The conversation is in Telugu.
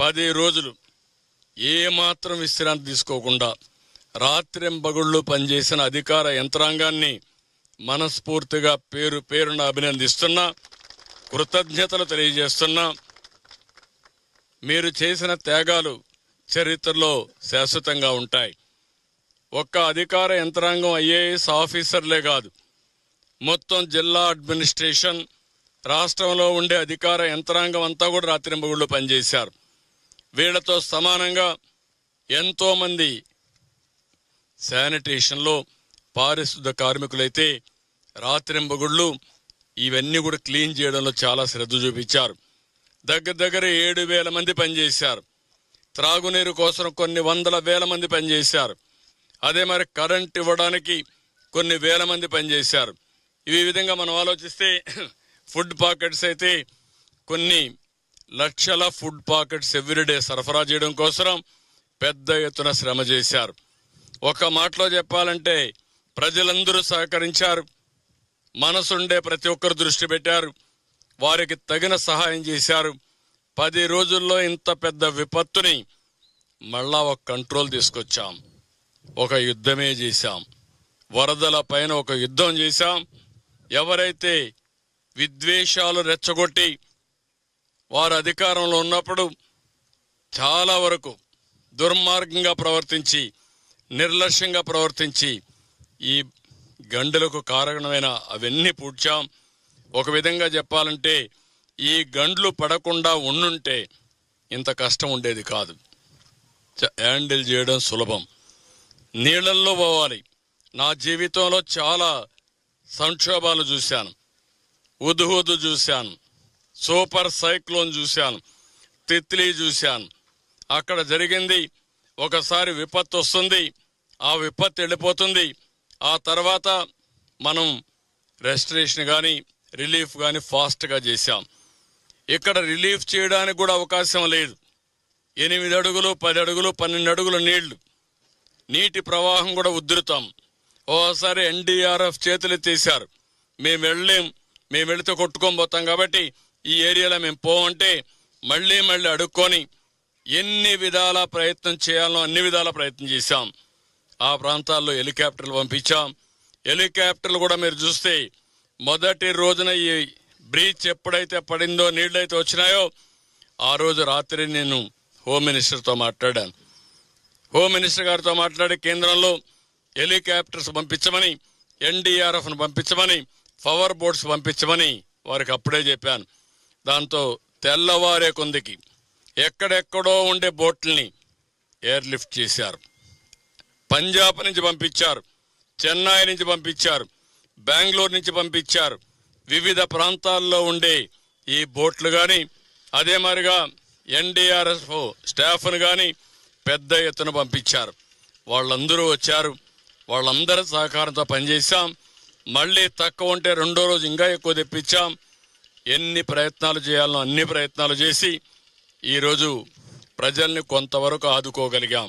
10 రోజులు ఏమాత్రం విశ్రాంతి తీసుకోకుండా రాత్రింబగళ్ళు పనిచేసిన అధికార యంత్రాంగాన్ని మనస్ఫూర్తిగా పేరున అభినందిస్తున్నా, కృతజ్ఞతలు తెలియజేస్తున్నా. మీరు చేసిన త్యాగాలు చరిత్రలో శాశ్వతంగా ఉంటాయి. ఒక్క అధికార యంత్రాంగం ఐఏఎస్ ఆఫీసర్లే కాదు, మొత్తం జిల్లా అడ్మినిస్ట్రేషన్, రాష్ట్రంలో ఉండే అధికార యంత్రాంగం అంతా కూడా రాత్రింబగళ్ళు పనిచేశారు. వీళ్లతో సమానంగా ఎంతోమంది శానిటేషన్లో పారిశుద్ధ కార్మికులైతే రాత్రింబగళ్ళు ఇవన్నీ కూడా క్లీన్ చేయడంలో చాలా శ్రద్ధ చూపించారు. దగ్గర 7,000 మంది పనిచేశారు. త్రాగునీరు కోసం కొన్ని వందల వేల మంది పనిచేశారు. అదే మరి కరెంట్ ఇవ్వడానికి కొన్ని వేల మంది పనిచేశారు. ఈ విధంగా మనం ఆలోచిస్తే ఫుడ్ పాకెట్స్ అయితే కొన్ని లక్షల ఫుడ్ పాకెట్స్ ఎవ్రీడే సరఫరా చేయడం కోసం పెద్ద ఎత్తున శ్రమ చేశారు. ఒక మాటలో చెప్పాలంటే ప్రజలందరూ సహకరించారు. మనసుండే ప్రతి ఒక్కరు దృష్టి పెట్టారు, వారికి తగిన సహాయం చేశారు. 10 రోజుల్లో ఇంత పెద్ద విపత్తుని మళ్ళా ఒక కంట్రోల్ తీసుకొచ్చాం. ఒక యుద్ధమే చేశాం. వరదల పైన ఒక యుద్ధం చేశాం. ఎవరైతే విద్వేషాలు రెచ్చగొట్టి వారు అధికారంలో ఉన్నప్పుడు చాలా వరకు దుర్మార్గంగా ప్రవర్తించి, నిర్లక్ష్యంగా ప్రవర్తించి ఈ గండులకు కారణమైన అవన్నీ పూడ్చాం. ఒక విధంగా చెప్పాలంటే ఈ గండ్లు పడకుండా ఉండుంటే ఇంత కష్టం ఉండేది కాదు. హ్యాండిల్ చేయడం సులభం. నీళ్లల్లో పోవాలి. నా జీవితంలో చాలా సంక్షోభాలు చూశాను. ఉదుహుదు చూశాను, సూపర్ సైక్లోన్ చూశాను, తిత్లీ చూశాను. అక్కడ జరిగింది, ఒకసారి విపత్తు వస్తుంది, ఆ విపత్తు వెళ్ళిపోతుంది. ఆ తర్వాత మనం రెస్టరేషన్ కానీ రిలీఫ్ కానీ ఫాస్ట్గా చేశాం. ఇక్కడ రిలీఫ్ చేయడానికి కూడా అవకాశం లేదు. 8 అడుగులు 10 అడుగులు 12 అడుగుల నీళ్లు, నీటి ప్రవాహం కూడా ఉధృతం. ఓసారి ఎన్డీఆర్ఎఫ్ చేతులు ఎత్తేసారు. మేము వెళితే కొట్టుకొని పోతాం కాబట్టి ఈ ఏరియాలో మేము పోవంటే మళ్ళీ అడుక్కొని ఎన్ని విధాల ప్రయత్నం చేయాలో అన్ని విధాల ప్రయత్నం చేశాం. ఆ ప్రాంతాల్లో హెలికాప్టర్లు పంపించాం. హెలికాప్టర్లు కూడా మీరు చూస్తే మొదటి రోజున ఈ బ్రీచ్ ఎప్పుడైతే పడిందో, నీళ్ళైతే వచ్చినాయో, ఆ రోజు రాత్రి నేను హోమ్ మినిస్టర్తో మాట్లాడాను. హోమ్ మినిస్టర్ గారితో మాట్లాడి కేంద్రంలో హెలికాప్టర్స్ పంపించమని, ఎన్డీఆర్ఎఫ్ను పంపించమని, పవర్ బోట్స్ పంపించమని వారికి అప్పుడే చెప్పాను. దాంతో తెల్లవారే కొందికి ఎక్కడెక్కడో ఉండే బోట్లని ఎయిర్ లిఫ్ట్ చేశారు. పంజాబ్ నుంచి పంపించారు, చెన్నై నుంచి పంపించారు, బెంగళూరు నుంచి పంపించారు. వివిధ ప్రాంతాల్లో ఉండే ఈ బోట్లు కానీ, అదే మరిగా ఎన్డీఆర్ఎఫ్ స్టాఫ్ను కానీ పెద్ద ఎత్తున పంపించారు. వాళ్ళందరూ వచ్చారు. వాళ్ళందరి సహకారంతో పనిచేశాం. మళ్ళీ తక్కువ ఉంటే రెండో రోజు ఇంకా ఎక్కువ తెప్పించాం. ఎన్ని ప్రయత్నాలు చేయాలనో అన్ని ప్రయత్నాలు చేసి ఈరోజు ప్రజల్ని కొంతవరకు ఆదుకోగలిగాం.